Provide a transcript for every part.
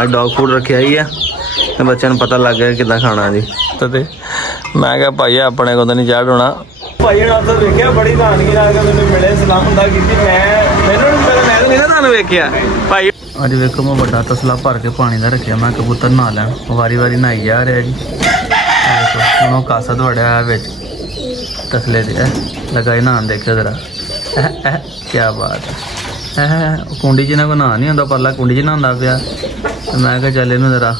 ਅੱਜ dog food ਰੱਖਿਆ ਹੀ ਆ ਤੇ ਬੱਚਿਆਂ ਨੂੰ ਪਤਾ ਲੱਗ ਗਿਆ ਕਿੱਦਾਂ ਖਾਣਾ ਜੀ। ਤੇ ਮੈਂ ਕਿਹਾ ਭਾਈ ਆਪਣੇ ਕੋਲ ਤਾਂ ਨਹੀਂ ਚਾਹ ਹੋਣਾ। ਭਾਈ ਹਣਾ ਤਾਂ ਵੇਖਿਆ ਬੜੀ ਧਾਨਗੀ ਨਾਲ ਮੈਨੂੰ ਮਿਲੇ ਸਲਾਮ ਦਾ ਕੀਤੀ ਮੈਨੂੰ ਨਹੀਂ ਨਾ ਤੁਹਾਨੂੰ ਵੇਖਿਆ ਭਾਈ। ਅੱਜ ਵੇਖੋ ਮੈਂ ਵੱਡਾ ਤਸਲਾ ਭਰ ਕੇ ਪਾਣੀ ਦਾ ਰੱਖਿਆ, ਮੈਂ ਕਬੂਤਰ ਨਹਾ ਲੈਣ, ਵਾਰੀ ਵਾਰੀ ਨਹਾਈ ਜਾ ਰਿਹਾ ਜੀ। ਦੇਖੋ ਉਹਨੂੰ ਕਾਸਾ ਵੜਿਆ ਵਿੱਚ ਤਸਲੇ ਦੇ ਲਗਾਈ ਨਹਾਉਣ, ਦੇਖਿਓ ਜ਼ਰਾ ਕੀ ਬਾਤ ਹੈ। ਕੁੰਡੀ 'ਚ ਇਹਨਾਂ ਕੋਲ ਨਹਾ ਨਹੀਂ ਹੁੰਦਾ, ਪਰਲਾ ਕੁੰਡੀ 'ਚ ਨਹਾਉਂਦਾ ਪਿਆ। ਤੇ ਮੈਂ ਕਿਹਾ ਚੱਲ ਇਹਨੂੰ ਜ਼ਰਾ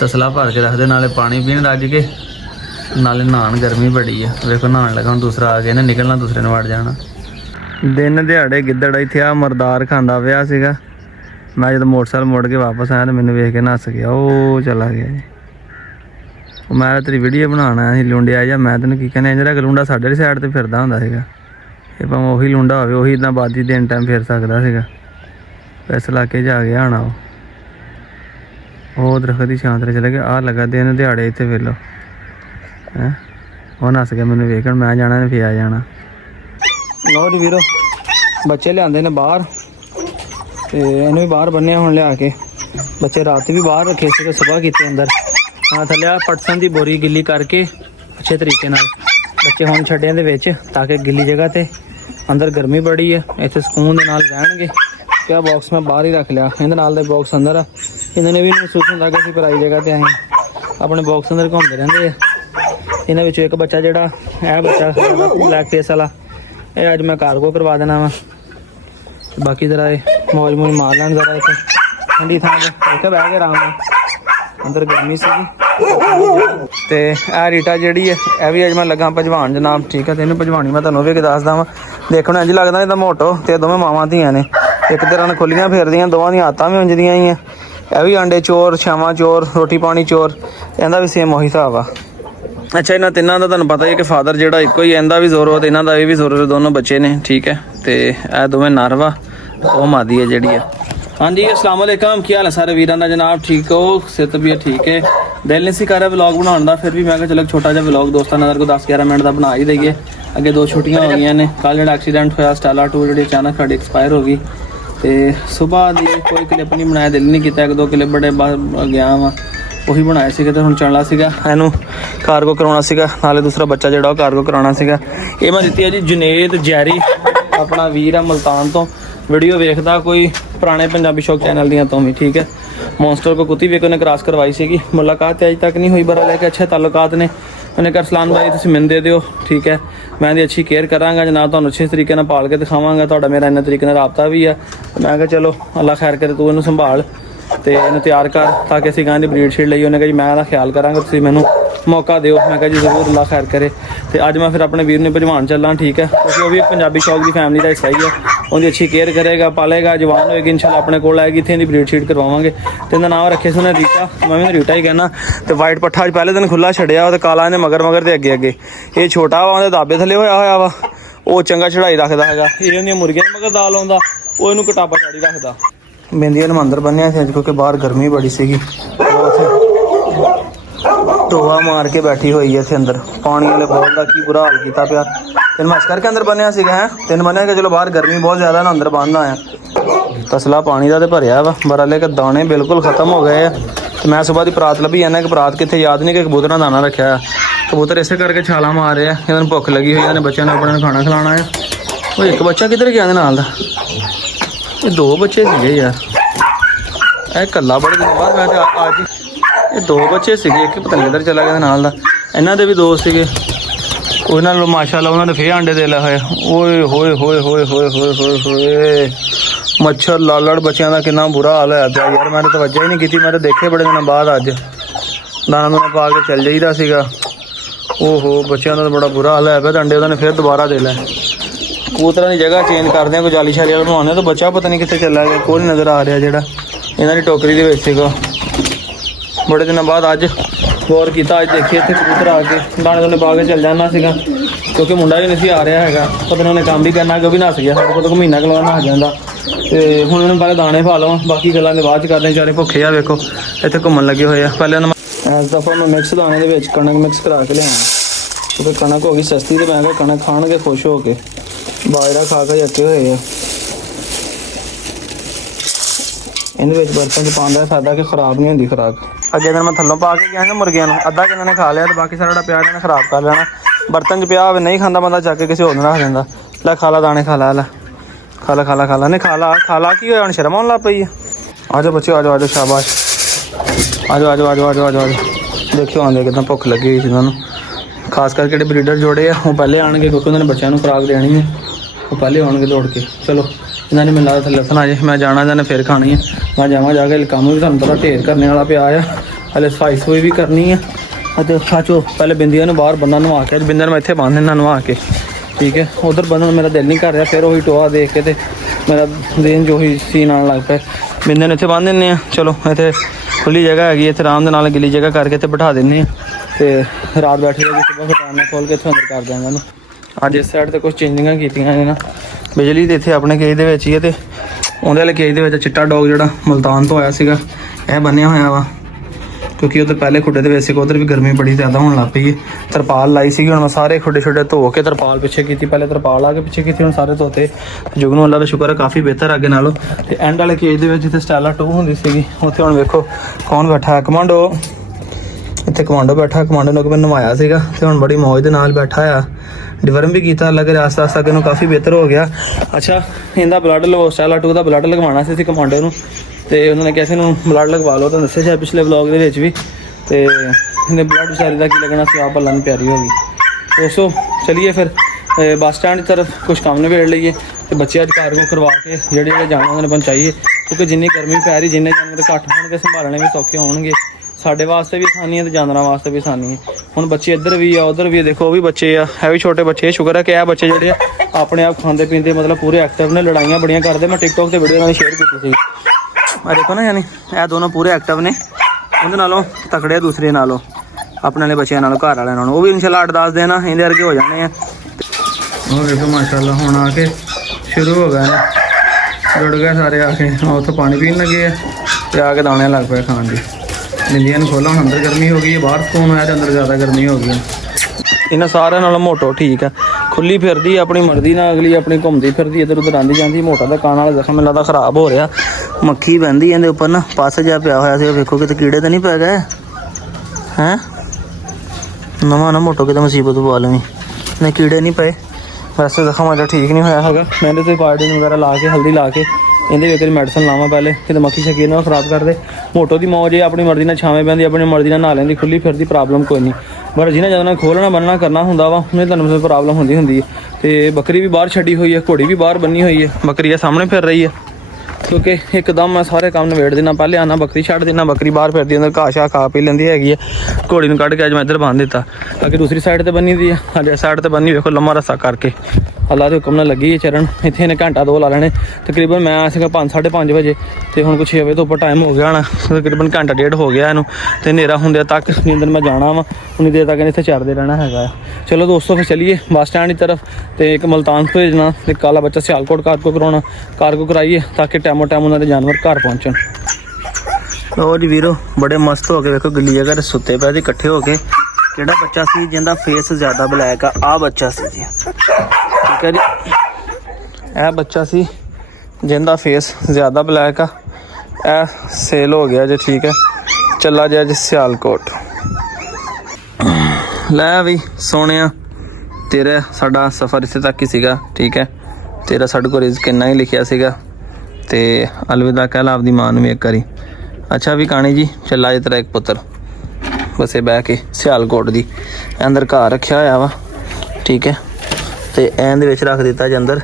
ਤਸਲਾ ਭਰ ਕੇ ਰੱਖਦੇ, ਨਾਲੇ ਪਾਣੀ ਪੀਣ ਰੱਜ ਕੇ ਨਾਲੇ ਨਹਾਉਣ, ਗਰਮੀ ਬੜੀ ਆ। ਵੇਖੋ ਨਹਾਉਣ ਲੱਗਾ, ਹੁਣ ਦੂਸਰਾ ਆ ਗਿਆ, ਇਹਨੇ ਨਿਕਲਣਾ ਦੂਸਰੇ ਨੂੰ ਵੜ ਜਾਣਾ। ਦਿਨ ਦਿਹਾੜੇ ਗਿੱਦੜ ਇੱਥੇ ਆ ਮਰਦਾਰ ਖਾਂਦਾ ਪਿਆ ਸੀਗਾ। ਮੈਂ ਜਦੋਂ ਮੋਟਰਸਾਈਕਲ ਮੁੜ ਕੇ ਵਾਪਸ ਆਇਆ ਤਾਂ ਮੈਨੂੰ ਵੇਖ ਕੇ ਨੱਸ ਗਿਆ, ਉਹ ਚਲਾ ਗਿਆ ਜੀ। ਮੈਂ ਤੇਰੀ ਵੀਡੀਓ ਬਣਾਉਣਾ ਸੀ ਲੁੰਡਿਆ ਜਾਂ, ਮੈਂ ਤੈਨੂੰ ਕੀ ਕਹਿੰਦਾ, ਜਿਹੜਾ ਲੁੰਡਾ ਸਾਡੇ ਵਾਲੀ ਸਾਈਡ 'ਤੇ ਫਿਰਦਾ ਹੁੰਦਾ ਸੀਗਾ, ਇਹ ਭਾਵੇਂ ਉਹੀ ਲੁੰਡਾ ਹੋਵੇ, ਉਹੀ ਇੱਦਾਂ ਬਾਦੀ ਦਿਨ ਟਾਈਮ ਫਿਰ ਸਕਦਾ ਸੀਗਾ। ਇਸ ਇਲਾਕੇ 'ਚ ਆ ਗਿਆ ਹੋਣਾ ਉਹ ਦਰਖਤ ਦੀ ਛਾਂ 'ਤੇ ਚਲੇ ਗਿਆ। ਆਹ ਲੱਗਾ ਦਿਨ ਦਿਹਾੜੇ ਇੱਥੇ ਵੇਖ ਲਓ ਹੈਂ, ਉਹ ਨੱਸ ਗਿਆ ਮੈਨੂੰ ਵੇਖਣ। ਮੈਂ ਜਾਣਾ ਨੇ ਫਿਰ ਆ ਜਾਣਾ। ਲਓ ਜੀ ਵੀਰੋ, ਬੱਚੇ ਲਿਆਂਦੇ ਨੇ ਬਾਹਰ ਤੇ ਇਹਨੂੰ ਵੀ ਬਾਹਰ ਬੰਨਿਆ ਹੁਣ ਲਿਆ ਕੇ। ਬੱਚੇ ਰਾਤ ਵੀ ਬਾਹਰ ਰੱਖੇ ਸੀ ਤੇ ਸਵੇਰ ਕੀਤੇ ਅੰਦਰ। ਹਾਂ ਥੱਲੇ ਪਟਸਨ ਦੀ ਬੋਰੀ ਗਿੱਲੀ ਕਰਕੇ ਅੱਛੇ ਤਰੀਕੇ ਨਾਲ ਬੱਚੇ ਹੁਣ ਛੱਡਿਆਂ ਦੇ ਵਿੱਚ, ਤਾਂ ਕਿ ਗਿੱਲੀ ਜਗ੍ਹਾ ਤੇ ਅੰਦਰ ਗਰਮੀ ਬੜੀ ਹੈ, ਇੱਥੇ ਸਕੂਨ ਦੇ ਨਾਲ ਰਹਿਣਗੇ। ਕਿਆ ਬਾਕਸ ਮੈਂ ਬਾਹਰ ਹੀ ਰੱਖ ਲਿਆ, ਇਹਦੇ ਨਾਲ ਦੇ ਬਾਕਸ ਅੰਦਰ ਆ। ਇਹਨਾਂ ਨੇ ਵੀ ਮਹਿਸੂਸ ਹੁੰਦਾ ਕਿ ਅਸੀਂ ਪਰਾਈ ਜਗ੍ਹਾ ਤੇ ਆਏ, ਆਪਣੇ ਬਾਕਸ ਅੰਦਰ ਘੁੰਮਦੇ ਰਹਿੰਦੇ ਆ। ਇਹਨਾਂ ਵਿੱਚੋਂ ਇੱਕ ਬੱਚਾ ਜਿਹੜਾ ਇਹ ਬੱਚਾ ਬਲੈਕ ਫੇਸ ਵਾਲਾ, ਇਹ ਅੱਜ ਮੈਂ ਕਾਰਗੋ ਕਰਵਾ ਦੇਣਾ ਵਾ। ਬਾਕੀ ਜ਼ਰਾ ਇਹ ਮੌਜ ਮਾਰ ਲੈਣ ਜ਼ਰਾ ਇੱਥੇ ਠੰਡੀ ਥਾਂ 'ਤੇ, ਇੱਥੇ ਬਹਿ ਕੇ ਆਰਾਮ ਨਾਲ। ਅੰਦਰ ਗਰਮੀ ਸੀਗੀ। ਤੇ ਇਹ ਰੀਟਾ ਜਿਹੜੀ ਹੈ ਇਹ ਵੀ ਅੱਜ ਮੈਂ ਲੱਗਾ ਭਜਵਾਨ ਜਨਾਬ, ਠੀਕ ਹੈ। ਤੇ ਇਹਨੂੰ ਭਜਵਾਨੀ ਮੈਂ ਤੁਹਾਨੂੰ ਵੀ ਦੱਸਦਾ ਵਾਂ। ਦੇਖਣ ਇੰਝ ਲੱਗਦਾ ਇਹਦਾ ਮੋਟੋ ਤੇ ਦੋਵੇਂ ਮਾਵਾਂ ਧੀਆਂ ਨੇ, ਇੱਕ ਤਰ੍ਹਾਂ ਨਾਲ ਖੁੱਲੀਆਂ ਫਿਰਦੀਆਂ, ਦੋਵਾਂ ਦੀਆਂ ਆਦਤਾਂ ਵੀ ਉਂਝਦੀਆਂ ਹੀ ਆ। ਇਹ ਵੀ ਆਂਡੇ ਚੋਰ, ਛਾਵਾਂ ਚੋਰ, ਰੋਟੀ ਪਾਣੀ ਚੋਰ, ਇਹਦਾ ਵੀ ਸੇਮ ਉਹੀ ਹਿਸਾਬ ਆ। ਅੱਛਾ ਇਹਨਾਂ ਤਿੰਨਾਂ ਦਾ ਤੁਹਾਨੂੰ ਪਤਾ ਹੀ ਹੈ ਕਿ ਫਾਦਰ ਜਿਹੜਾ ਇੱਕੋ ਹੀ, ਇਹਦਾ ਵੀ ਜ਼ੋਰੋ ਤੇ ਇਹਨਾਂ ਦਾ ਵੀ ਜ਼ੋਰੋ, ਦੋਨੋਂ ਬੱਚੇ ਨੇ, ਠੀਕ ਹੈ। ਤੇ ਇਹ ਦੋਵੇਂ ਨਰ ਵਾ, ਉਹ ਮਾਦੀ ਹੈ ਜਿਹੜੀ ਆ। ਹਾਂਜੀ अस्सलाम वालेकुम, ਕੀ ਹਾਲ ਹੈ ਸਾਰੇ ਵੀਰਾਂ ਦਾ ਜਨਾਬ, ਠੀਕ ਹੋ? ਸਿਹਤ ਵੀ ਠੀਕ ਹੈ। ਦਿਲ ਨਹੀਂ ਸੀ ਕਰ ਰਿਹਾ ਵਲੌਗ ਬਣਾਉਣ ਦਾ, ਫਿਰ ਵੀ ਮੈਂ ਕਿਹਾ ਚਲੋ ਛੋਟਾ ਜਿਹਾ ਵਲੌਗ ਦੋਸਤਾਂ ਨਾਲ ਕੋ 10-11 ਮਿੰਟ ਦਾ ਬਣਾ ਹੀ ਦਈਏ। ਅੱਗੇ 2 ਛੁੱਟੀਆਂ ਹੋ ਗਈਆਂ ਨੇ। ਕੱਲ੍ਹ ਜਿਹੜਾ ਐਕਸੀਡੈਂਟ ਹੋਇਆ ਸਟੈਲਾ 2 ਜਿਹੜੀ ਅਚਾਨਕ ਸਾਡੀ ਐਕਸਪਾਇਰ ਹੋ ਗਈ, ਤੇ ਸੁਬਾਹ ਦੀ ਕੋਈ ਕਲਿੱਪ ਨਹੀਂ ਬਣਾਇਆ, ਦਿਲ ਨਹੀਂ ਕੀਤਾ। 1-2 ਕਲਿੱਪ ਬੜੇ ਬਾਹਰ ਗਿਆ ਵਾ, ਉਹੀ ਬਣਾਏ ਸੀਗੇ। ਤੇ ਹੁਣ ਚੱਲਣਾ ਸੀਗਾ ਇਹਨੂੰ ਕਾਰਗੋ ਕਰਾਉਣਾ ਸੀਗਾ, ਨਾਲੇ ਦੂਸਰਾ ਬੱਚਾ ਜਿਹੜਾ ਉਹ ਕਾਰਗੋ ਕਰਾਉਣਾ ਸੀਗਾ। ਇਹ ਮੈਂ ਦਿੱਤੀ ਹੈ ਜੀ ਜੁਨੇਦ ਜੈਰੀ, ਆਪਣਾ ਵੀਰ ਆ ਮੁਲਤਾਨ ਤੋਂ। ਵੀਡੀਓ ਵੇਖਦਾ ਕੋਈ ਪੁਰਾਣੇ ਪੰਜਾਬੀ ਸ਼ੌਕ ਚੈਨਲ ਦੀਆਂ ਤੋਂ ਵੀ, ਠੀਕ ਹੈ। ਮੌਨਸਟਰ ਕੋ ਕੁੱਤੀ ਵੀ ਉਹਨੇ ਕ੍ਰਾਸ ਕਰਵਾਈ ਸੀਗੀ। ਮੁਲਾਕਾਤ ਅਜੇ ਤੱਕ ਨਹੀਂ ਹੋਈ, ਬੜਾ ਲੈ ਕੇ ਅੱਛੇ ਤਾਲੁਕਾਤ ਨੇ। ਉਹਨੇ ਕਿਹਾ ਸਲਾਨ ਭਾਈ ਤੁਸੀਂ ਮੈਨੂੰ ਦੇ ਦਿਓ, ਠੀਕ ਹੈ, ਮੈਂ ਇਹਦੀ ਅੱਛੀ ਕੇਅਰ ਕਰਾਂਗਾ ਜਨਾਬ, ਤੁਹਾਨੂੰ ਅੱਛੇ ਤਰੀਕੇ ਨਾਲ ਪਾਲ ਕੇ ਦਿਖਾਵਾਂਗਾ। ਤੁਹਾਡਾ ਮੇਰਾ ਇੰਨੇ ਤਰੀਕੇ ਨਾਲ ਰਾਬਤਾ ਵੀ ਆ। ਮੈਂ ਕਿਹਾ ਚਲੋ ਅੱਲਾ ਖੈਰ ਕਰੇ, ਤੂੰ ਇਹਨੂੰ ਸੰਭਾਲ ਤੇ ਇਹਨੂੰ ਤਿਆਰ ਕਰ, ਤਾਂ ਕਿ ਅਸੀਂ ਗਾਂ ਦੀ ਬਰੀਡ ਸ਼ੀਡ ਲਈ। ਉਹਨੇ ਕਿਹਾ ਜੀ ਮੈਂ ਇਹਦਾ ਖਿਆਲ ਕਰਾਂਗਾ, ਤੁਸੀਂ ਮੈਨੂੰ ਮੌਕਾ ਦਿਓ। ਮੈਂ ਕਿਹਾ ਜੀ ਜ਼ਰੂਰ, ਅੱਲਾ ਖੈਰ ਕਰੇ। ਤੇ ਅੱਜ ਮੈਂ ਫਿਰ ਆਪਣੇ ਵੀਰ ਨੂੰ ਭਜਵਾਨ ਚੱਲਾਂ, ਠੀਕ ਹੈ, ਕਿਉਂਕਿ ਉਹ ਵੀ ਪੰਜਾਬੀ ਸ਼ੌਕ ਦੀ ਫੈਮਿਲੀ ਦਾ ਹਿੱਸਾ ਹੀ ਹੈ। ਉਹਦੀ ਅੱਛੀ ਕੇਅਰ ਕਰੇਗਾ, ਪਾਲੇਗਾ, ਜਵਾਨ ਹੋਏਗੀ ਇਨਸ਼ਾਅੱਲਾ ਆਪਣੇ ਕੋਲ ਆਏਗੀ, ਇੱਥੇ ਇਹਦੀ ਬਰੀਡ ਸ਼ੀਡ ਕਰਵਾਵਾਂਗੇ। ਤੇ ਇਹਦਾ ਨਾਮ ਰੱਖਿਆ ਸੀ ਉਹਨੇ ਰੀਟਾ, ਮੈਂ ਵੀ ਰੀਟਾ ਹੀ ਕਹਿਣਾ। ਤੇ ਵਾਈਟ ਪੱਠਾ ਅੱਜ ਪਹਿਲੇ ਦਿਨ ਖੁੱਲਾ ਛੱਡਿਆ, ਤੇ ਕਾਲਾ ਇਹਨੇ ਮਗਰ ਤੇ ਅੱਗੇ ਇਹ ਛੋਟਾ ਵਾ, ਉਹਦੇ ਦਾਬੇ ਥੱਲੇ ਹੋਇਆ ਵਾ, ਉਹ ਚੰਗਾ ਚੜਾਈ ਰੱਖਦਾ ਹੈਗਾ। ਇਹ ਉਹਦੀਆਂ ਮੁਰਗੀਆਂ ਦੇ ਮਗਰ ਦਾਲ ਆਉਂਦਾ, ਉਹ ਇਹਨੂੰ ਕਟਾਪਾ ਚਾੜੀ ਰੱਖਦਾ। ਬਿੰਦੀਆਂ ਨੂੰ ਅੰਦਰ ਬੰਨਿਆ ਸੀ ਅੱਜ, ਕਿਉਂਕਿ ਬਾਹਰ ਗਰਮੀ ਬੜੀ ਸੀਗੀ। ਟੋਆ ਮਾਰ ਕੇ ਬੈਠੀ ਹੋਈ ਹੈ ਇੱਥੇ ਅੰਦਰ, ਪਾਣੀ ਵਾਲੇ ਬੋਲ ਦਾ ਕੀ ਬੁਰਾ ਹਾਲ ਕੀਤਾ ਪਿਆ। ਤੈਨੂੰ ਮੈਂ ਇਸ ਕਰਕੇ ਅੰਦਰ ਬੰਨਿਆ ਸੀਗਾ, ਹੈ ਤੈਨੂੰ ਬੰਨਿਆ ਕਿ ਚਲੋ ਬਾਹਰ ਗਰਮੀ ਬਹੁਤ ਜ਼ਿਆਦਾ ਨਾ, ਅੰਦਰ ਬੰਨ੍ਹਦਾ ਆ। ਤਸਲਾ ਪਾਣੀ ਦਾ ਤੇ ਭਰਿਆ ਵਾ, ਬਰਾਲੇ ਕੇ ਦਾਣੇ ਬਿਲਕੁਲ ਖਤਮ ਹੋ ਗਏ ਆ। ਤੇ ਮੈਂ ਸਵੇਰ ਦੀ ਪਰਾਤ ਲੱਭੀ ਜਾਂਦਾ ਕਿ ਪਰਾਤ ਕਿੱਥੇ, ਯਾਦ ਨਹੀਂ ਕਿ ਕਬੂਤਰਾਂ ਦਾ ਦਾਣਾ ਰੱਖਿਆ ਆ। ਕਬੂਤਰ ਇਸੇ ਕਰਕੇ ਛਾਲਾਂ ਮਾਰ ਰਿਹਾ, ਇਹਨਾਂ ਨੂੰ ਭੁੱਖ ਲੱਗੀ ਹੋਈ, ਇਹਨਾਂ ਨੇ ਬੱਚਿਆਂ ਨੂੰ ਆਪਣੇ ਨੂੰ ਖਾਣਾ ਖਿਲਾਉਣਾ ਹੈ। ਉਹ ਇੱਕ ਬੱਚਾ ਕਿੱਧਰ ਗਿਆ ਇਹਦੇ ਨਾਲ ਦਾ? ਇਹ 2 ਬੱਚੇ ਸੀਗੇ ਯਾਰ, ਇਹ ਇਕੱਲਾ ਬੜੇ ਦਿਨ ਬਾਅਦ ਮੈਂ ਤੇ ਅੱਜ ਇਹ 2 ਬੱਚੇ ਸੀਗੇ, ਇੱਕ ਪਤਾ ਨਹੀਂ ਕਿੱਧਰ ਚਲਾ ਗਿਆ ਨਾਲ ਦਾ। ਇਹਨਾਂ ਦੇ ਵੀ 2 ਸੀਗੇ, ਉਹਨਾਂ ਨੂੰ ਮਾਸ਼ਾਅੱਲਾ ਉਹਨਾਂ ਦੇ ਫੇਰ ਆਂਡੇ ਦੇ ਲੈ ਹੋਏ। ਓਏ ਹੋਏ ਹੋਏ ਹੋਏ ਹੋਏ ਹੋਏ ਹੋਏ ਹੋਏ, ਮੱਛਰ ਲਾਲੜ ਬੱਚਿਆਂ ਦਾ ਕਿੰਨਾ ਬੁਰਾ ਹਾਲ ਹੋਇਆ ਪਿਆ ਯਾਰ। ਮੈਂ ਤਾਂ ਤਵੱਜੋ ਹੀ ਨਹੀਂ ਕੀਤੀ, ਮੈਂ ਤਾਂ ਦੇਖੇ ਬੜੇ ਦਿਨਾਂ ਬਾਅਦ ਅੱਜ ਦਾਣਾ ਦੂਣਾ ਪਾ ਕੇ ਚੱਲ ਜਾਈਦਾ ਸੀਗਾ। ਓਹੋ ਬੱਚਿਆਂ ਦਾ ਬੜਾ ਬੁਰਾ ਹਾਲ ਹੋਇਆ ਪਿਆ। ਅੰਡੇ ਉਹਨਾਂ ਨੇ ਫਿਰ ਦੁਬਾਰਾ ਦੇ ਲੈ। ਕਬੂਤਰਾਂ ਦੀ ਜਗ੍ਹਾ ਚੇਂਜ ਕਰਦੇ ਆ, ਕੋਈ ਜਾਲੀ ਸ਼ਾਲੀ ਵਾਲਾ ਬਣਾਉਂਦੇ ਤਾਂ ਬੱਚਾ ਪਤਾ ਨਹੀਂ ਕਿੱਥੇ ਚੱਲਾ ਗਿਆ, ਕੋਈ ਨਹੀਂ ਨਜ਼ਰ ਆ ਰਿਹਾ ਜਿਹੜਾ ਇਹਨਾਂ ਦੀ ਟੋਕਰੀ ਦੇ ਵਿੱਚ ਸੀਗਾ। ਬੜੇ ਦਿਨਾਂ ਬਾਅਦ ਅੱਜ ਗੌਰ ਕੀਤਾ, ਅੱਜ ਦੇਖੀ ਇੱਥੇ ਕਬੂਤਰ ਆ ਕੇ ਦਾਣੇ ਦੋਨੇ ਪਾ ਕੇ ਚੱਲ ਜਾਣਾ ਸੀਗਾ, ਕਿਉਂਕਿ ਮੁੰਡਾ ਵੀ ਨਹੀਂ ਸੀ ਆ ਰਿਹਾ ਹੈਗਾ। ਪਤਾ ਨਹੀਂ ਉਹਨੇ ਕੰਮ ਵੀ ਕਰਨਾ ਕਿ ਉਹ ਵੀ ਨੱਸ ਗਿਆ, ਸਾਡੇ ਕੋਲ ਤਾਂ ਮਹੀਨਾ ਕੁ ਨੱਸ ਜਾਂਦਾ। ਤੇ ਹੁਣ ਉਹਨੂੰ ਪਹਿਲੇ ਦਾਣੇ ਪਾ ਲਵਾਂ, ਬਾਕੀ ਗੱਲਾਂ ਦੇ ਬਾਅਦ 'ਚ ਕਰਦੇ। ਵਿਚਾਰੇ ਭੁੱਖੇ ਆ, ਵੇਖੋ ਇੱਥੇ ਘੁੰਮਣ ਲੱਗੇ ਹੋਏ ਆ। ਪਹਿਲੇ ਉਹਨਾਂ ਇਸ ਦਫਾ ਮੈਂ ਮਿਕਸ ਦਾਣੇ ਦੇ ਵਿੱਚ ਕਣਕ ਮਿਕਸ ਕਰਾ ਕੇ ਲਿਆਵਾਂ, ਕਿਉਂਕਿ ਕਣਕ ਹੋ ਗਈ ਸਸਤੀ। ਤੇ ਮੈਂ ਕਿਹਾ ਕਣਕ ਖਾਣਗੇ ਖੁਸ਼ ਹੋ ਕੇ, ਬਾਜਰਾ ਖਾ ਕੇ ਅੱਕੇ ਹੋਏ ਆ। ਇਹਦੇ ਵਿੱਚ ਬਰਤਨ 'ਚ ਪਾਉਂਦਾ ਸਾਦਾ ਕਿ ਖਰਾਬ ਨਹੀਂ ਹੁੰਦੀ ਖੁਰਾਕ। ਅੱਗੇ ਦਿਨ ਮੈਂ ਥੱਲੋਂ ਪਾ ਕੇ ਗਿਆ ਨਾ ਮੁਰਗਿਆਂ ਨੂੰ, ਅੱਧਾ ਕਿੰਨਾ ਨੇ ਖਾ ਲਿਆ ਤੇ ਬਾਕੀ ਸਾਰਾ ਜਿਹੜਾ ਪਿਆ ਇਹਨਾਂ ਨੇ ਖਰਾਬ ਕਰ ਲੈਣਾ। ਬਰਤਨ 'ਚ ਪਿਆ ਹੋਵੇ ਨਹੀਂ ਖਾਂਦਾ ਬੰਦਾ ਚੱਕ ਕੇ ਕਿਸੇ ਹੋਰ ਨੂੰ ਰੱਖ ਦਿੰਦਾ। ਲੈ ਖਾ ਲਾ ਦਾਣੇ, ਖਾ ਲਾ, ਲੈ ਖਾ ਲਾ, ਖਾ ਲਾ, ਖਾ ਲਾ, ਨਹੀਂ ਖਾ ਲਾ ਕੀ ਹੋਇਆ ਹੁਣ ਸ਼ਰਮ ਆਉਣ ਲੱਗ ਪਈ ਆ। ਆ ਜਾਓ ਬੱਚੇ, ਆ ਜਾਓ, ਆ ਜਾਓ, ਸ਼ਾਬਾਸ਼, ਆ ਜਾਓ, ਆ ਜਾਓ, ਆ ਜਾਓ, ਆ ਜਾਓ, ਆ ਜਾਓ। ਦੇਖਿਓ ਆਉਂਦੇ ਕਿੱਦਾਂ ਭੁੱਖ ਲੱਗੀ ਹੋਈ ਸੀ ਇਹਨਾਂ ਨੂੰ। ਖਾਸ ਕਰਕੇ ਜਿਹੜੇ ਬਰੀਡਰ ਜੋੜੇ ਆ ਉਹ ਪਹਿਲੇ ਆਉਣਗੇ ਕਿਉਂਕਿ ਉਹਨਾਂ ਨੇ ਬੱਚਿਆਂ ਨੂੰ ਖੁਰਾਕ ਦੇਣੀ ਹੈ, ਉਹ ਪਹਿਲੇ ਆਉਣਗੇ ਦੌੜ ਕੇ। ਚਲੋ ਇਹਨਾਂ ਨੇ ਮੈਨੂੰ ਲੱਗਦਾ ਥੱਲੇ ਫਨਾ ਜੇ ਮੈਂ ਜਾਣਾ, ਇਹਨਾਂ ਨੇ ਫਿਰ ਖਾਣੀ ਹੈ। ਮੈਂ ਜਾਵਾਂ ਜਾ ਕੇ ਕੰਮ ਵੀ ਤੁਹਾਨੂੰ ਪਤਾ ਢੇਰ ਕਰਨੇ ਵਾਲਾ ਪਿਆ ਆ, ਹਲੇ ਸਫਾਈ ਸਫੂਈ ਵੀ ਕਰਨੀ ਆ। ਅਤੇ ਖਾਚੋ ਪਹਿਲੇ ਬਿੰਦੀਆਂ ਨੂੰ ਬਾਹਰ ਬੰਨਾਂ ਨਵਾ ਕੇ, ਬਿੰਦਰ ਮੈਂ ਇੱਥੇ ਬੰਨ ਦਿੰਦਾ ਨਵਾ ਕੇ, ਠੀਕ ਹੈ। ਉਧਰ ਬੰਨਣ ਮੇਰਾ ਦਿਲ ਨਹੀਂ ਕਰ ਰਿਹਾ, ਫਿਰ ਉਹੀ ਟੋਆ ਦੇਖ ਕੇ ਤੇ ਮੇਰਾ ਦਿਨ ਜੋ ਹੀ ਸੀਨ ਆਉਣ ਲੱਗ ਪਿਆ। ਬਿੰਦਰ ਨੂੰ ਇੱਥੇ ਬੰਨ ਦਿੰਦੇ ਹਾਂ। ਚਲੋ ਇੱਥੇ ਖੁੱਲੀ ਜਗ੍ਹਾ ਹੈਗੀ, ਇੱਥੇ ਆਰਾਮ ਦੇ ਨਾਲ ਗਿੱਲੀ ਜਗ੍ਹਾ ਕਰਕੇ ਤੇ ਬਿਠਾ ਦਿੰਦੇ ਹਾਂ ਤੇ ਰਾਤ ਬੈਠ ਜਾਏਗੀ, ਸੁਬਾਹ ਫਿਰ ਟਾਈਮ ਨਾਲ ਖੋਲ੍ਹ ਕੇ ਇੱਥੇ ਅੰਦਰ ਕਰ ਦਿਆਂਗਾ ਇਹਨੂੰ। ਅੱਜ ਇਸ ਸਾਈਡ 'ਤੇ ਕੁਛ ਚੇਂਜਿੰਗਾਂ ਕੀਤੀਆਂ ਨੇ ਨਾ, ਬਿਜਲੀ ਦੇ ਇੱਥੇ ਆਪਣੇ ਕੇਜ ਦੇ ਵਿੱਚ ਹੀ ਹੈ ਤੇ ਉਹਦੇ ਵਾਲੇ ਕੇਜ ਦੇ ਵਿੱਚ ਚਿੱਟਾ ਡੌਗ ਜਿਹੜਾ ਮੁਲਤਾਨ ਤੋਂ ਆਇਆ ਸੀਗਾ ਇਹ ਬੰਨਿਆ ਹੋਇਆ ਵਾ, ਕਿਉਂਕਿ ਉਧਰ ਪਹਿਲੇ ਖੁੱਡੇ ਦੇ ਵਿੱਚ ਸੀ, ਉਧਰ ਵੀ ਗਰਮੀ ਬੜੀ ਜ਼ਿਆਦਾ ਹੋਣ ਲੱਗ ਪਈ ਹੈ। ਤਰਪਾਲ ਲਾਈ ਸੀਗੀ, ਹੁਣ ਮੈਂ ਸਾਰੇ ਖੁੱਡੇ ਛੁੱਡੇ ਧੋ ਕੇ ਤਰਪਾਲ ਪਿੱਛੇ ਕੀਤੀ, ਪਹਿਲੇ ਤਰਪਾਲ ਲਾ ਕੇ ਪਿੱਛੇ ਕੀਤੀ, ਹੁਣ ਸਾਰੇ ਧੋਤੇ। ਜੁਗਨੂੰ ਅੱਲਾ ਦਾ ਸ਼ੁਕਰ ਹੈ ਕਾਫੀ ਬਿਹਤਰ ਅੱਗੇ ਨਾਲੋਂ। ਤੇ ਐਂਡ ਵਾਲੇ ਕੇਜ ਦੇ ਵਿੱਚ ਜਿੱਥੇ ਸਟੈਲਾ 2 ਹੁੰਦੀ ਸੀਗੀ ਉੱਥੇ ਹੁਣ ਵੇਖੋ ਕੌਣ ਬੈਠਾ, ਕਮਾਂਡੋ। ਇੱਥੇ ਕਮਾਂਡੋ ਬੈਠਾ, ਕਮਾਂਡੋ ਨੂੰ ਮੈਂ ਨਵਾਇਆ ਸੀਗਾ ਤੇ ਹੁਣ ਬੜੀ ਮੌਜ ਦੇ ਨਾਲ ਬੈਠਾ ਆ। ਡਿਵਰਮ ਵੀ ਕੀਤਾ, ਲੱਗ ਰਿਹਾ ਆਸਤਾ ਆਸਤਾ ਕਿ ਇਹਨੂੰ ਕਾਫੀ ਬਿਹਤਰ ਹੋ ਗਿਆ। ਅੱਛਾ ਇਹਦਾ ਬਲੱਡ ਲਵੋ, ਸਟੈਲਾ 2 ਦਾ ਬਲੱਡ ਲਗਵਾਉਣਾ ਸੀ ਕਮਾਂਡੋ ਨੂੰ, ਤੇ ਉਹਨਾਂ ਨੇ ਕਿਹਾ ਸੀ ਇਹਨੂੰ ਬਲੱਡ ਲਗਵਾ ਲਓ, ਤਾਂ ਦੱਸਿਆ ਸੀ ਪਿਛਲੇ ਵਲੌਗ ਦੇ ਵਿੱਚ ਵੀ। ਤੇ ਇਹਨੇ ਬਲੱਡ ਵਿਚਾਰੀ ਦਾ ਕੀ ਲੱਗਣਾ ਸੀ, ਆਪ ਅੱਲਾ ਨੂੰ ਪਿਆਰੀ ਹੋ ਗਈ। ਦੋਸਤੋ ਚਲੀਏ ਫਿਰ ਬੱਸ ਸਟੈਂਡ ਦੀ ਤਰਫ ਕੁਛ ਕੰਮ ਨਿਬੇੜ ਲਈਏ ਤੇ ਬੱਚੇ ਅੱਜ ਕਾਰਗੋ ਕਰਵਾ ਕੇ ਜਿਹੜੇ ਜਾਣਾ ਉਹਨਾਂ ਨੇ ਪਹੁੰਚਾਈਏ, ਕਿਉਂਕਿ ਜਿੰਨੀ ਗਰਮੀ ਪੈ ਰਹੀ, ਜਿੰਨੇ ਜਾਨਵਰ ਘੱਟ ਹੋਣਗੇ ਸੰਭਾਲਣੇ ਵੀ ਸੌਖੇ ਹੋਣਗੇ। ਸਾਡੇ ਵਾਸਤੇ ਵੀ ਆਸਾਨੀ ਹੈ ਤੇ ਜਾਨਵਰਾਂ ਵਾਸਤੇ ਵੀ ਆਸਾਨੀ ਹੈ। ਹੁਣ ਬੱਚੇ ਇੱਧਰ ਵੀ ਆ, ਉੱਧਰ ਵੀ, ਦੇਖੋ ਉਹ ਵੀ ਬੱਚੇ ਆ, ਹੈ ਵੀ ਛੋਟੇ ਬੱਚੇ। ਸ਼ੁਕਰ ਹੈ ਕਿ ਇਹ ਬੱਚੇ ਜਿਹੜੇ ਆ ਆਪਣੇ ਆਪ ਖਾਂਦੇ ਪੀਂਦੇ ਮਤਲਬ ਪੂਰੇ ਐਕਟਿਵ ਨੇ, ਲੜਾਈਆਂ ਬੜੀਆਂ ਕਰਦੇ। ਮੈਂ ਟਿਕਟੋਕ ਤੇ ਵੀਡੀਓ ਨਾਲ ਸ਼ੇਅਰ ਕੀਤੀ ਸੀ, ਆ ਦੇਖੋ ਨਾ, ਯਾਨੀ ਇਹ ਦੋਨੋਂ ਪੂਰੇ ਐਕਟਿਵ ਨੇ, ਉਹਦੇ ਨਾਲੋਂ ਤਕੜੇ ਦੂਸਰੇ ਨਾਲੋਂ, ਆਪਣੇ ਵਾਲੇ ਬੱਚਿਆਂ ਨਾਲੋਂ, ਘਰ ਵਾਲਿਆਂ ਨਾਲੋਂ। ਉਹ ਵੀ ਇਨਸ਼ਾਅੱਲਾ 8-10 ਦਿਨ ਇਹਦੇ ਵਰਗੇ ਹੋ ਜਾਣੇ ਆ। ਉਹ ਦੇਖੋ ਮਾਸ਼ਾਅੱਲਾ ਹੁਣ ਆ ਕੇ ਸ਼ੁਰੂ ਹੋ ਗਏ ਨੇ, ਜੁੜ ਗਏ ਸਾਰੇ ਆ ਕੇ। ਉੱਥੋਂ ਪਾਣੀ ਪੀਣ ਲੱਗੇ ਆ ਤੇ ਆ ਕੇ ਦਾਣੇ ਲੱਗ ਪਏ ਖਾਣ ਦੀ। ਬਿੰਦੀਆਂ ਨੂੰ ਖੋਲ੍ਹਾ, ਹੁਣ ਅੰਦਰ ਗਰਮੀ ਹੋ ਗਈ ਹੈ, ਬਾਹਰ ਸਕੂਨ ਹੋਇਆ ਤੇ ਅੰਦਰ ਜ਼ਿਆਦਾ ਗਰਮੀ ਹੋ ਗਈ ਹੈ। ਇਹਨਾਂ ਸਾਰਿਆਂ ਨਾਲੋਂ ਮੋਟੋ ਠੀਕ ਆ, ਖੁੱਲੀ ਫਿਰਦੀ ਆਪਣੀ ਮਰਜ਼ੀ ਨਾਲ, ਅਗਲੀ ਆਪਣੀ ਘੁੰਮਦੀ ਫਿਰਦੀ, ਇੱਧਰ ਉੱਧਰ ਆਉਂਦੀ ਜਾਂਦੀ। ਮੋਟਾ ਦਾ ਕਾਣ ਵਾਲਾ ਜ਼ਖਮ ਮੈਨੂੰ ਲੱਗਦਾ ਖਰਾਬ ਹੋ ਰਿਹਾ, ਮੱਖੀ ਬਹਿੰਦੀ ਇਹਦੇ ਉੱਪਰ ਨਾ, ਪੱਸ ਜਿਹਾ ਪਿਆ ਹੋਇਆ ਸੀ। ਉਹ ਵੇਖੋ ਕਿਤੇ ਕੀੜੇ ਤਾਂ ਨਹੀਂ ਪੈ ਗਏ ਹੈਂ। ਨਵਾਂ ਨਾ ਮੋਟੋ ਕਿਤੇ ਮੁਸੀਬਤ ਪਵਾ ਲਵੀਂ, ਨਹੀਂ ਕੀੜੇ ਨਹੀਂ ਪਏ। ਵੈਸੇ ਜ਼ਖਮ ਅਜੇ ਠੀਕ ਨਹੀਂ ਹੋਇਆ ਹੈਗਾ। ਮੈਂ ਇਹਦੇ 'ਤੇ ਪਾਇਓਡੀਨ ਵਗੈਰਾ ਲਾ ਕੇ, ਹਲਦੀ ਲਾ ਕੇ ਇਹਦੇ ਵਿੱਚ ਮੈਡੀਸਨ ਲਾਵਾਂ ਪਹਿਲੇ, ਕਿਤੇ ਮੱਖੀ ਸ਼ੱਕੀ ਇਹਨਾਂ ਨੂੰ ਖਰਾਬ ਕਰਦੇ। ਮੋਟੋ ਦੀ ਮੌਜ ਇਹ ਆਪਣੀ ਮਰਜ਼ੀ ਨਾਲ ਛਾਵੇਂ ਪੈਂਦੀ, ਆਪਣੀ ਮਰਜ਼ੀ ਨਾਲ ਨਹਾ ਲੈਂਦੀ, ਖੁੱਲੀ ਫਿਰਦੀ, ਪ੍ਰੋਬਲਮ ਕੋਈ ਨਹੀਂ। ਪਰ ਜਿਹਨਾਂ ਜਦੋਂ ਨਾਲ ਖੋਲ੍ਹਣਾ ਬੰਨਣਾ ਕਰਨਾ ਹੁੰਦਾ ਵਾ ਉਹਨੇ ਤੁਹਾਨੂੰ ਪ੍ਰੋਬਲਮ ਹੁੰਦੀ ਹੈ। ਤੇ ਬੱਕਰੀ ਵੀ ਬਾਹਰ ਛੱਡੀ ਹੋਈ ਹੈ, ਘੋੜੀ ਵੀ ਬਾਹਰ ਬੰਨੀ ਹੋਈ ਹੈ, ਬੱਕਰੀ ਆ ਸਾਹਮਣੇ ਫਿਰ ਰਹੀ ਹੈ, ਕਿਉਂਕਿ ਇੱਕਦਮ ਮੈਂ ਸਾਰੇ ਕੰਮ ਨਿਬੇੜ ਦੇਣਾ। ਪਹਿਲੇ ਆਣਾ ਬੱਕਰੀ ਛੱਡ ਦੇਣਾ, ਬੱਕਰੀ ਬਾਹਰ ਫਿਰਦੀ, ਅੰਦਰ ਘਾਹ ਸ਼ਾਹ ਖਾ ਪੀ ਲੈਂਦੀ ਹੈਗੀ ਹੈ। ਘੋੜੀ ਨੂੰ ਕੱਢ ਕੇ ਅੱਜ ਮੈਂ ਇੱਧਰ ਬੰਨ੍ਹ ਦਿੱਤਾ, ਅੱਗੇ ਦੂਸਰੀ ਸਾਈਡ 'ਤੇ ਬੰਨੀ ਦੀ ਆ, ਹਾਲੇ ਸਾਈਡ 'ਤੇ ਬੰਨੀ ਵੇਖੋ ਲੰਮਾ ਰਸਾ ਕਰਕੇ। ਅੱਲਾ ਦੇ ਹੁਕਮ ਨਾਲ ਲੱਗੀ ਹੈ ਚਰਨ। ਇੱਥੇ ਇਹਨੇ ਘੰਟਾ 2 ਲਾ ਲੈਣੇ। ਤਕਰੀਬਨ ਮੈਂ ਆਇਆ ਸੀਗਾ 5-5:30 ਵਜੇ ਤੇ ਹੁਣ ਕੁਛ 6 ਵਜੇ ਤੋਂ ਉੱਪਰ ਟਾਈਮ ਹੋ ਗਿਆ ਹੋਣਾ, ਤਕਰੀਬਨ ਘੰਟਾ ਡੇਢ ਹੋ ਗਿਆ ਇਹਨੂੰ। ਤੇ ਹਨੇਰਾ ਹੁੰਦਿਆਂ ਤੱਕ ਨੀਂਦਰ ਮੈਂ ਜਾਣਾ ਵਾ, ਉਨੀ ਦੇਰ ਤੱਕ ਇਹਨੇ ਇੱਥੇ ਚਰਦੇ ਰਹਿਣਾ ਹੈਗਾ। ਚਲੋ ਦੋਸਤੋ ਫਿਰ ਚਲੀਏ ਬੱਸ ਸਟੈਂਡ ਦੀ ਤਰਫ, ਤੇ ਇੱਕ ਮੁਲਤਾਨ ਭੇਜਣਾ ਤੇ ਕਾਲਾ ਬੱਚਾ ਸਿਆਲਕੋਟ ਕਾਰਗੋ ਕਰਾਉਣਾ, ਕਾਰਗੋ ਕਰਾਈਏ ਤਾਂ ਕਿ ਟਾਈਮੋ ਟਾਈਮ ਉਹਨਾਂ ਦੇ ਜਾਨਵਰ ਘਰ ਪਹੁੰਚਣ। ਲਓ ਜੀ ਵੀਰੋ, ਬੜੇ ਮਸਤ ਹੋ ਕੇ ਵੇਖੋ ਗਿੱਲੀ ਜਗ੍ਹਾ 'ਤੇ ਸੁੱਤੇ ਪਏ ਸੀ ਇਕੱਠੇ ਹੋ ਕੇ। ਕਿਹੜਾ ਬੱਚਾ ਸੀ ਜਿਹਦਾ ਫੇਸ ਜ਼ਿਆਦਾ ਬਲੈਕ ਆ ਬੱਚਾ ਸੀ ਜੀ, ਠੀਕ ਹੈ ਜੀ। ਇਹ ਬੱਚਾ ਸੀ ਜਿਹਦਾ ਫੇਸ ਜ਼ਿਆਦਾ ਬਲੈਕ ਆ, ਇਹ ਸੇਲ ਹੋ ਗਿਆ ਜੀ, ਠੀਕ ਹੈ। ਚੱਲਾ ਜਾ ਜੀ ਸਿਆਲਕੋਟ। ਲੈ ਵੀ ਸੋਹਣਿਆ, ਤੇਰਾ ਸਾਡਾ ਸਫ਼ਰ ਇੱਥੇ ਤੱਕ ਹੀ ਸੀਗਾ, ਠੀਕ ਹੈ। ਤੇਰਾ ਸਾਡੇ ਕੋਲ ਰਿਜ਼ਕ ਕਿੰਨਾ ਹੀ ਲਿਖਿਆ ਸੀਗਾ, ਤੇ ਅਲਵਿਦਾ ਕਹਿ ਲਾ ਆਪਦੀ ਮਾਂ ਨੂੰ ਵੀ ਇੱਕ ਵਾਰੀ। ਅੱਛਾ ਵੀ ਕਾਣੀ ਜੀ, ਚੱਲਾ ਜੀ ਤੇਰਾ ਇੱਕ ਪੁੱਤਰ ਬਸੇ ਬਹਿ ਕੇ ਸਿਆਲਕੋਟ ਦੀ ਅੰਦਰ ਘਰ ਰੱਖਿਆ ਹੋਇਆ ਵਾ, ਠੀਕ ਹੈ। ਤੇ ਇਹਦੇ ਵਿੱਚ ਰੱਖ ਦਿੱਤਾ ਜੀ ਅੰਦਰ।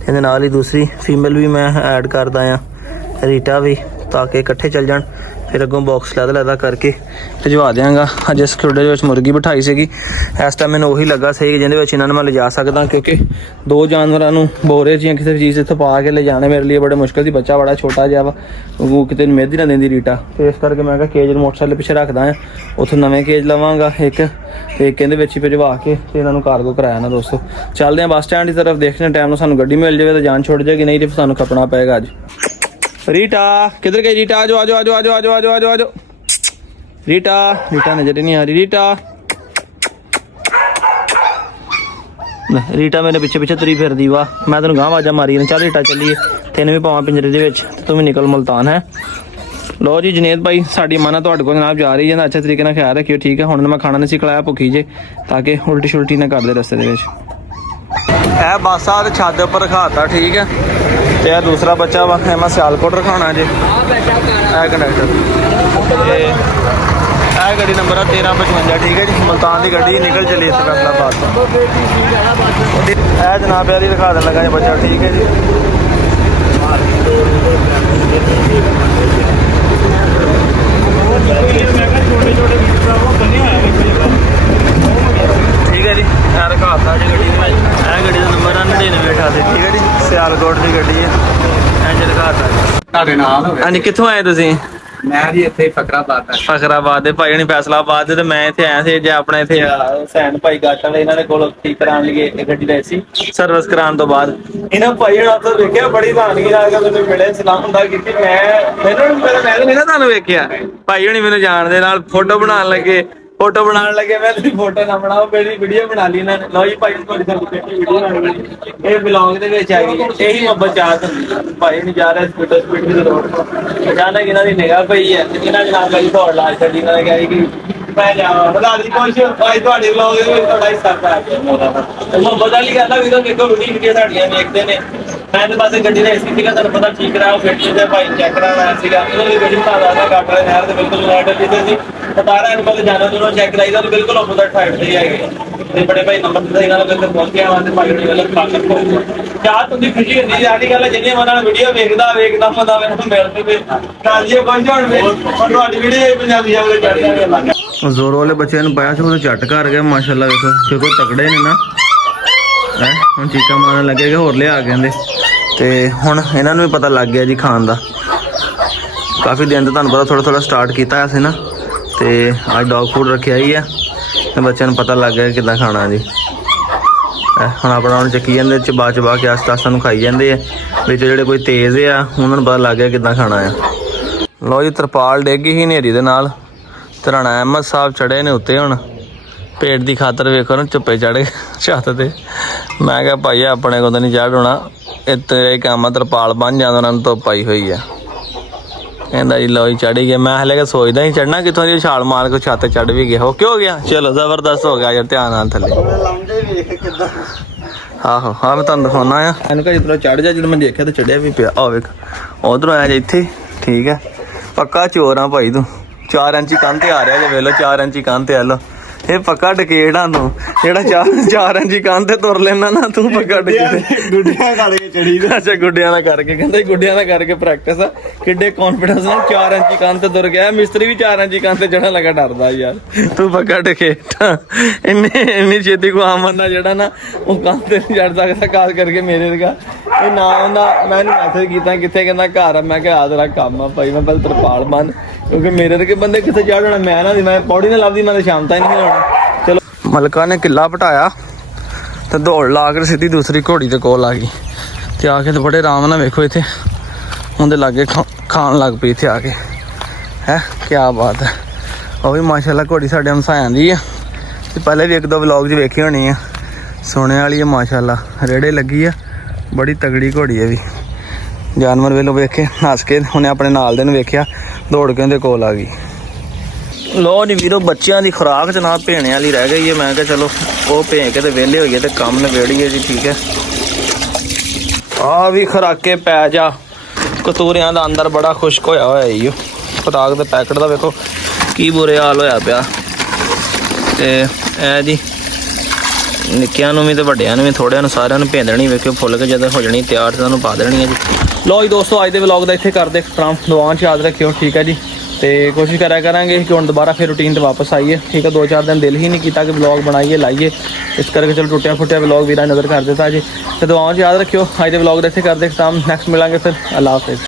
ਇਹਦੇ ਨਾਲ ਹੀ ਦੂਸਰੀ ਫੀਮੇਲ ਵੀ ਮੈਂ ਐਡ ਕਰਦਾ ਆ, ਰੀਟਾ ਵੀ, ਤਾਂ ਕਿ ਇਕੱਠੇ ਚੱਲ ਜਾਣ। ਫਿਰ ਅੱਗੋਂ ਬਾਕਸ ਲੈਦਾ ਕਰਕੇ ਭਿਜਵਾ ਦਿਆਂਗਾ। ਅੱਜ ਇਸ ਖੁੱਡੇ ਦੇ ਵਿੱਚ ਮੁਰਗੀ ਬਿਠਾਈ ਸੀਗੀ, ਇਸ ਟਾਈਮ ਮੈਨੂੰ ਉਹੀ ਲੱਗਾ ਸਹੀ ਜਿਹਦੇ ਵਿੱਚ ਇਹਨਾਂ ਨੂੰ ਮੈਂ ਲਿਜਾ ਸਕਦਾ, ਕਿਉਂਕਿ 2 ਜਾਨਵਰਾਂ ਨੂੰ ਬੋਰੇ ਜਾਂ ਕਿਸੇ ਚੀਜ਼ ਇੱਥੋਂ ਪਾ ਕੇ ਲਿਜਾਣੇ ਮੇਰੇ ਲਈ ਬੜੇ ਮੁਸ਼ਕਿਲ ਸੀ। ਬੱਚਾ ਬੜਾ ਛੋਟਾ ਜਿਹਾ ਵਾ, ਉਹ ਕਿਤੇ ਮਿਹਦ ਹੀ ਨਾ ਦਿੰਦੀ ਰੀਟਾ, ਤੇ ਇਸ ਕਰਕੇ ਮੈਂ ਕਿਹਾ ਕੇਜ ਮੋਟਰਸਾਈਕਲ ਪਿੱਛੇ ਰੱਖਦਾ ਆ, ਉੱਥੋਂ ਨਵੇਂ ਕੇਜ ਲਵਾਂਗਾ ਇੱਕ, ਤੇ ਕਹਿੰਦੇ ਵਿੱਚ ਹੀ ਭਿਜਵਾ ਕੇ ਤੇ ਇਹਨਾਂ ਨੂੰ ਕਾਰਗੋ ਕਰਾਇਆ ਨਾ। ਦੋਸਤੋ ਚੱਲਦੇ ਹਾਂ ਬੱਸ ਸਟੈਂਡ ਦੀ ਤਰਫ, ਦੇਖਦੇ ਟਾਈਮ ਨਾਲ ਸਾਨੂੰ ਗੱਡੀ ਮਿਲ ਜਾਵੇ ਤਾਂ ਜਾਨ ਛੁੱਟ ਜਾਏਗੀ, ਨਹੀਂ ਤੇ ਸਾਨੂੰ ਖਪਣਾ ਪਏਗਾ ਅੱਜ। रीटा किधर गई रीटा? आजो आजो आजो आजो आजो आजो आजो आजो। रीटा रीटा नजर नहीं आ रही। रीटा मेरे पिछे पिछे तुरी फिर दी। वाह मैं तेन गांह आवाजा मारी ने। चल रीटा चलिए, तेन भी पावां पिंजरे दे विच, तू भी निकल मुल्तान है। ਲੋ ਜੀ ਜਨੇਤ ਭਾਈ ਸਾਡੀ ਮਾਨਾ ਤੁਹਾਡੇ ਕੋਲ ਜਨਾਬ ਜਾ ਰਹੀ ਹੈ ਨਾ, ਅੱਛੇ ਤਰੀਕੇ ਨਾਲ ਖਿਆਲ ਰੱਖਿਓ ਠੀਕ ਹੈ। ਹੁਣ ਮੈਂ ਖਾਣਾ ਨਹੀਂ ਸੀ ਖਿਲਾਇਆ ਭੁੱਖੀ ਜੇ, ਤਾਂ ਕਿ ਉਲਟੀ ਸ਼ੁਲਟੀ ਨਾ ਕਰਦੇ ਰਸਤੇ ਦੇ ਵਿੱਚ। ਇਹ ਬੱਸ ਆ ਤੇ ਛੱਤ ਦੇ ਉੱਪਰ ਰਖਾਤਾ ਠੀਕ ਹੈ। ਤੇ ਇਹ ਦੂਸਰਾ ਬੱਚਾ ਵਾ ਇਹ ਮੈਂ ਸਿਆਲਕੋਟ ਰਖਾਉਣਾ ਜੇ। ਇਹ ਕੰਡਕਟਰ ਤੇ ਇਹ ਗੱਡੀ ਨੰਬਰ ਆ 1355 ਠੀਕ ਹੈ ਜੀ। ਮੁਲਤਾਨ ਦੀ ਗੱਡੀ ਨਿਕਲ ਚਲੀ ਇਸ ਫੈਸਲਾਬਾਦ ਤੋਂ। ਇਹ ਜਨਾਬ ਯਾਰੀ ਰਖਾ ਦੇਣ ਲੱਗਾ ਜੀ ਬੱਚਾ ਠੀਕ ਹੈ ਜੀ। ਠੀਕ ਹੈ ਜੀ ਇਹ ਰਖਾਤਾ ਜੀ ਗੱਡੀ ਦੇ ਵਿੱਚ। ਇਹ ਗੱਡੀ ਦਾ ਨੰਬਰ ਆ 9988 ਠੀਕ ਹੈ ਜੀ। ਸਿਆਲਕੋਟ ਦੀ ਗੱਡੀ ਹੈ। ਇੰਜ ਰਖਾਤਾ ਜੀ। ਤੁਹਾਡੇ ਨਾਲ ਹੋਵੇ। ਹਾਂਜੀ ਕਿੱਥੋਂ ਆਏ ਤੁਸੀਂ? ਮੈਂ ਜੀ ਇੱਥੇ ਫਕਰਾਬਾਦ ਦਾ। ਫਕਰਾਬਾਦ ਦੇ ਭਾਈ ਹਣੀ ਫੈਸਲਾਬਾਦ ਦੇ, ਤੇ ਮੈਂ ਇੱਥੇ ਆਇਆ ਸੀ ਜੇ ਆਪਣੇ ਇੱਥੇ ਹੁਸੈਨ ਭਾਈ ਗਾਟ ਵਾਲੇ ਇਹਨਾਂ ਦੇ ਕੋਲ ਠੀਕ ਕਰਾਉਣ ਲਈ ਗੱਡੀ ਲਈ ਸੀ। ਸਰਵਿਸ ਕਰਾਉਣ ਤੋਂ ਬਾਅਦ ਇਹਨਾਂ ਭਾਈ ਹਣਾ ਤੋਂ ਵੇਖਿਆ ਬੜੀ ਹੈਰਾਨਗੀ ਨਾਲ ਕਿ ਮੈਨੂੰ ਮਿਲੇ ਸਲਾਮ ਹੁੰਦਾ ਕੀਤੀ। ਮੈਨੂੰ ਨਹੀਂ ਨਾ ਤੁਹਾਨੂੰ ਵੇਖਿਆ ਭਾਈ ਹਣੀ ਮੈਨੂੰ ਜਾਣਦੇ ਨਾਲ ਫੋਟੋ ਬਣਾਉਣ ਲੱਗੇ ਮੈਂ ਤੁਸੀਂ ਫੋਟੋ ਨਾ ਬਣਾਓ ਮੇਰੀ ਵੀਡੀਓ ਬਣਾ ਲਈ ਇਹਨਾਂ ਨੇ। ਲਓ ਜੀ ਭਾਈ ਤੁਹਾਡੀ ਵੀਡੀਓ ਬਣਾ ਲਈ। ਇਹ ਵਲੌਗ ਦੇ ਵਿੱਚ ਆ ਗਈ ਇਹੀ ਮੁਹੱਬਤ ਚਾਹਤ ਹੁੰਦੀ। ਭਾਈ ਨਹੀਂ ਜਾ ਰਿਹਾ ਸਪੀਡ ਦੀ ਰੋਡ ਤੋਂ ਅਚਾਨਕ ਇਹਨਾਂ ਦੀ ਨਿਗਾਹ ਪਈ ਹੈ ਤੇ ਇਹਨਾਂ ਦੇ ਨਾਲ ਕਈ ਦੌੜ ਲਾ ਛੱਡੀ। ਇਹਨਾਂ ਨੇ ਕਿਹਾ ਕਿ ਮੈਂ ਜਾਵਾਂ ਬਣਾ ਦੀ ਕੋਸ਼ਿਸ਼ ਭਾਈ ਤੁਹਾਡੇ ਵਲੌਗ ਦੇ ਵਿੱਚ ਤੁਹਾਡਾ ਹਿੱਸਾ ਪਾ ਕੇ ਮੁਹੱਬਤ ਵਾਲੀ ਗੱਲ ਆ ਵੀ ਤਾਂ ਦੇਖੋ ਵੀਡੀਓ ਸਾਡੀਆਂ ਵੇਖਦੇ ਨੇ। ਮੈਂ ਤਾਂ ਬਸ ਗੱਡੀ ਦਾ ਏਸੀ ਸੀਗਾ ਤੁਹਾਨੂੰ ਪਤਾ ਠੀਕ ਕਰਾਇਆ ਫਿੱਟ ਤੇ ਭਾਈ ਚੈੱਕ ਕਰਾਉਣਾ ਸੀਗਾ। ਇਹਨਾਂ ਦੀ ਗੱਡੀ ਬਣਾ ਦਾਦਾ ਘਾਟ ਵਾਲੇ ਨਹਿਰ ਦੇ ਬਿਲਕੁਲ ਲੈਟ ਜਿੱਥੇ ਸੀ 17 ਨੂੰ ਪਹਿਲੇ ਜਾਣਾ ਦੋਨੋਂ ਚੈੱਕ ਕਰਾਈ ਤਾਂ ਬਿਲਕੁਲ ਆਪੋਜ਼ਿਟ ਸਾਈਡ ਤੇ ਹੀ ਹੈਗੇ ਤੇ ਬੜੇ ਭਾਈ ਨੰਬਰ ਤੇ ਇਹਨਾਂ ਨੂੰ ਕਿਤੇ ਪਹੁੰਚਿਆ ਵਾ ਤੇ ਭਾਈ ਨੇ ਗੱਲ ਪਾਕਰ ਪਹੁੰਚਿਆ। ਚਾਹ ਤੁੰਦੀ ਖੁਸ਼ੀ ਹੁੰਦੀ ਸਾਡੀ ਗੱਲ ਜਿੰਨੇ ਮਨਾਂ ਨਾਲ ਵੀਡੀਓ ਵੇਖਦਾ ਬੰਦਾ ਮੈਨੂੰ ਮਿਲਦੇ ਤੇ ਕਾਲੀਏ ਪਹੁੰਚਣ ਵੇ ਤੁਹਾਡੀ ਵੀਡੀਓ ਪੰਜਾਬੀ ਜਾਵੇ ਚੜ ਜਾਵੇ ਲੱਗ ਜ਼ੋਰ ਵਾਲੇ ਬੱਚਿਆਂ ਨੂੰ ਪਾਇਆ ਸੀ ਉਹ ਝੱਟ ਕਰ ਗਿਆ ਮਾਸ਼ਾਅੱਲਾ। ਵੇਖੋ ਕਿਉਂਕਿ ਤਕੜੇ ਨੇ ਨਾ ਹੈ। ਹੁਣ ਚੀਕਾਂ ਮਾਰਨ ਲੱਗੇ ਕਿ ਹੋਰ ਲਿਆ ਕਹਿੰਦੇ ਤੇ ਹੁਣ ਇਹਨਾਂ ਨੂੰ ਵੀ ਪਤਾ ਲੱਗ ਗਿਆ ਜੀ ਖਾਣ ਦਾ। ਕਾਫੀ ਦਿਨ ਤੋਂ ਤੁਹਾਨੂੰ ਪਤਾ ਥੋੜਾ ਸਟਾਰਟ ਕੀਤਾ ਹੋਇਆ ਸੀ ਨਾ ਤੇ ਅੱਜ ਡੌਗ ਫੂਡ ਰੱਖਿਆ ਹੀ ਆ ਤੇ ਬੱਚਿਆਂ ਨੂੰ ਪਤਾ ਲੱਗ ਗਿਆ ਕਿੱਦਾਂ ਖਾਣਾ ਜੀ। ਹੁਣ ਆਪਣਾ ਹੁਣ ਚੱਕੀ ਜਾਂਦੇ ਚਬਾ ਕੇ ਆਸਤਾ ਆਸਤਾ ਨੂੰ ਖਾਈ ਜਾਂਦੇ ਆ। ਵਿੱਚ ਜਿਹੜੇ ਕੋਈ ਤੇਜ਼ ਆ ਉਹਨਾਂ ਨੂੰ ਪਤਾ ਲੱਗ ਗਿਆ ਕਿੱਦਾਂ ਖਾਣਾ ਆ। ਲਓ ਜੀ ਤਰਪਾਲ ਡਿੱਗ ਗਈ ਸੀ ਹਨੇਰੀ ਦੇ ਨਾਲ ਤੇ ਰਾਣਾ ਅਹਿਮਦ ਸਾਹਿਬ ਚੜੇ ਨੇ ਉੱਤੇ। ਹੁਣ ਪੇਟ ਦੀ ਖਾਤਰ ਵੇਖੋ ਨਾ ਧੁੱਪੇ ਚੜ੍ਹ ਗਏ ਛੱਤ ਤੇ। ਮੈਂ ਕਿਹਾ ਭਾਈ ਆਪਣੇ ਕੋਲ ਤਾਂ ਨਹੀਂ ਚੜ੍ਹ ਹੋਣਾ, ਇਹ ਤੇਰਾ ਹੀ ਕੰਮ ਆ ਤਰਪਾਲ ਬਣ ਜਾਂਦਾ। ਉਹਨਾਂ ਨੂੰ ਧੁੱਪ ਆਈ ਹੋਈ ਆ। ਕਹਿੰਦਾ ਜੀ ਲਓ ਜੀ ਚੜ੍ਹ ਹੀ ਗਿਆ। ਮੈਂ ਹਲੇ ਸੋਚਦਾ ਸੀ ਚੜ੍ਹਨਾ ਕਿੱਥੋਂ ਦੀ, ਛਾਲ ਮਾਰ ਕੇ ਛੱਤ ਚੜ੍ਹ ਵੀ ਗਿਆ। ਉਹ ਕਿਉਂ ਹੋ ਗਿਆ? ਚਲੋ ਜ਼ਬਰਦਸਤ ਹੋ ਗਿਆ ਯਾਰ। ਧਿਆਨ ਨਾਲ ਥੱਲੇ ਆਹੋ ਹਾਂ ਮੈਂ ਤੁਹਾਨੂੰ ਦਿਖਾਉਣਾ ਆ। ਇਹਨੂੰ ਕਾ ਜਦੋਂ ਚੜ੍ਹ ਜਾ ਜਦੋਂ ਮੈਂ ਦੇਖਿਆ ਤਾਂ ਚੜ੍ਹਿਆ ਵੀ ਪਿਆ। ਆ ਵੇਖ ਉਧਰੋਂ ਆਇਆ ਜੀ ਇੱਥੇ ਠੀਕ ਹੈ। ਪੱਕਾ ਚੋਰ ਆ ਭਾਈ ਤੂੰ। 4 ਇੰਚੀ ਕੰਧ ਤੇ ਆ ਰਿਹਾ ਜੇ ਵੇਖ ਲਓ 4 ਇੰਚੀ ਕੰਧ ਤੇ ਆ ਲਓ। ਇਹ ਪੱਕਾ ਡਕੇਟ ਆ ਤੂੰ ਜਿਹੜਾ 4 ਇੰਚੀ ਕੰਧ ਤੇ ਤੁਰ ਲੈਣਾ ਨਾ ਤੂੰ ਪੱਕਾ ਡਕੇਟ। ਗੁੱਡਿਆਂ ਕਰਕੇ ਚੜੀ ਦਾ। ਅੱਛਾ ਗੁੱਡਿਆਂ ਦਾ ਕਰਕੇ ਕਹਿੰਦਾ ਗੁੱਡਿਆਂ ਦਾ ਕਰਕੇ ਪ੍ਰੈਕਟਿਸ ਆ। ਕਿੱਡੇ ਕੌਨਫੀਡੈਂਸ ਨਾਲ 4 ਇੰਚੀ ਕੰਧ ਤੇ ਤੁਰ ਗਿਆ। ਮਿਸਤਰੀ ਵੀ 4 ਇੰਚੀ ਕੰਧ ਤੇ ਚੜ੍ਹਨ ਲੱਗਾ ਡਰਦਾ ਯਾਰ। ਤੂੰ ਪੱਕਾ ਡਕੇਟ। ਇੰਨੀ ਛੇਤੀ ਕੋ ਆਮ ਬੰਦਾ ਜਿਹੜਾ ਨਾ ਉਹ ਕੰਧ ਤੇ ਨਹੀਂ ਚੜ੍ਹ ਸਕਦਾ ਖਾਸ ਕਰਕੇ ਮੇਰੇ ਵਰਗਾ। ਇਹ ਨਾ ਹੁੰਦਾ ਮੈਂ ਇਹਨੂੰ ਮੈਸੇਜ ਕੀਤਾ ਕਿੱਥੇ, ਕਹਿੰਦਾ ਘਰ ਆ। ਮੈਂ ਕਿਹਾ ਆ ਤੇਰਾ ਕੰਮ ਆ ਭਾਈ ਮੈਂ ਪਹਿਲਾਂ ਤਰਪਾਲ ਬੰਨ ਕਿਉਂਕਿ ਮੇਰੇ ਵਰਗੇ ਬੰਦੇ ਕਿੱਥੇ ਚੜ੍ਹ ਹੋਣਾ। ਮੈਂ ਨਾ ਮੈਂ ਪੌੜੀ ਨਾ ਲੱਭਦੀ ਮੈਂ ਤਾਂ ਸ਼ਾਮ ਤਾਂ ਹੀ ਨਹੀਂ ਲਾਉਣਾ। ਚਲੋ ਮਲਕਾ ਨੇ ਕਿੱਲਾ ਪਟਾਇਆ ਤੇ ਦੌੜ ਲਾ ਕੇ ਸਿੱਧੀ ਦੂਸਰੀ ਘੋੜੀ ਦੇ ਕੋਲ ਆ ਗਈ ਤੇ ਆ ਕੇ ਤੇ ਬੜੇ ਆਰਾਮ ਨਾਲ ਵੇਖੋ ਇੱਥੇ ਉਹਦੇ ਲਾਗੇ ਖਾਣ ਲੱਗ ਪਈ ਇੱਥੇ ਆ ਕੇ। ਹੈ ਕਿਆ ਬਾਤ ਹੈ। ਉਹ ਵੀ ਮਾਸ਼ਾਅੱਲਾ ਘੋੜੀ ਸਾਡੇ ਹਮਸਾਇਆਂ ਦੀ ਆ ਤੇ ਪਹਿਲੇ ਵੀ 1-2 ਵਲੌਗ 'ਚ ਵੇਖੀ ਹੋਣੀ ਆ। ਸੋਨੇ ਵਾਲੀ ਆ ਮਾਸ਼ਾਅੱਲਾ, ਰੇੜੇ ਲੱਗੀ ਆ, ਬੜੀ ਤਗੜੀ ਘੋੜੀ ਹੈ ਵੀ। ਜਾਨਵਰ ਵੇਲੋਂ ਵੇਖੇ ਹੱਸ ਕੇ ਉਹਨੇ ਆਪਣੇ ਨਾਲ ਦੇ ਨੂੰ ਵੇਖਿਆ ਦੌੜ ਕੇ ਉਹਦੇ ਕੋਲ ਆ ਗਈ। ਲੋ ਜੀ ਵੀਰੋ ਬੱਚਿਆਂ ਦੀ ਖੁਰਾਕ ਜਨਾਬ ਭੇਣੇ ਵਾਲੀ ਰਹਿ ਗਈ ਹੈ। ਮੈਂ ਕਿਹਾ ਚਲੋ ਉਹ ਭੇਂ ਕੇ ਤੇ ਵਿਹਲੇ ਹੋਈਏ ਤੇ ਕੰਮ ਨਿਬੇੜੀਏ ਜੀ ਠੀਕ ਹੈ। ਆ ਵੀ ਖੁਰਾਕੇ ਪੈ ਜਾ ਕਤੂਰਿਆਂ ਦਾ ਅੰਦਰ ਬੜਾ ਖੁਸ਼ਕ ਹੋਇਆ ਹੋਇਆ ਜੀ। ਖੁਰਾਕ ਦੇ ਪੈਕਟ ਦਾ ਵੇਖੋ ਕੀ ਬੁਰੇ ਹਾਲ ਹੋਇਆ ਪਿਆ। ਤੇ ਇਹ ਜੀ ਨਿੱਕਿਆਂ ਨੂੰ ਵੀ ਤੇ ਵੱਡਿਆਂ ਨੂੰ ਵੀ ਥੋੜਿਆਂ ਨੂੰ ਸਾਰਿਆਂ ਨੂੰ ਭੇਂ ਦੇਣੀ। ਵੇਖਿਓ ਫੁੱਲ ਕੇ ਜਦੋਂ ਹੋ ਜਾਣੀ ਤਿਆਰ ਤੇ ਤੁਹਾਨੂੰ ਪਾ ਦੇਣੀ ਹੈ ਜੀ। ਲੋ ਜੀ ਦੋਸਤੋ ਅੱਜ ਦੇ ਵਲੌਗ ਦਾ ਇੱਥੇ ਕਰਦੇ ਖਤਮ। ਦੁਆਵਾਂ 'ਚ ਯਾਦ ਰੱਖਿਓ ਠੀਕ ਹੈ ਜੀ। ਤੇ ਕੋਸ਼ਿਸ਼ ਕਰਿਆ ਕਰਾਂਗੇ ਕਿ ਹੁਣ ਦੁਬਾਰਾ ਫਿਰ ਰੂਟੀਨ ਤੇ ਵਾਪਸ ਆਈਏ ਠੀਕ ਹੈ। 2-4 ਦਿਨ ਦਿਲ ਹੀ ਨਹੀਂ ਕੀਤਾ ਕਿ ਵਲੌਗ ਬਣਾਈਏ ਲਾਈਏ, ਇਸ ਕਰਕੇ ਚਲੋ ਟੁੱਟਿਆ ਫੁੱਟਿਆ ਵਲੌਗ ਵੀਰਾਂ ਨਜ਼ਰ ਕਰ ਦਿੱਤਾ ਜੀ। ਤੇ ਦੁਆਵਾਂ 'ਚ ਯਾਦ ਰੱਖਿਓ। ਅੱਜ ਦੇ ਵਲੌਗ ਦਾ ਇੱਥੇ ਕਰਦੇ ਖਤਮ। ਨੈਕਸਟ ਮਿਲਾਂਗੇ ਫਿਰ। ਅੱਲਾ ਹਾਫਿਜ਼।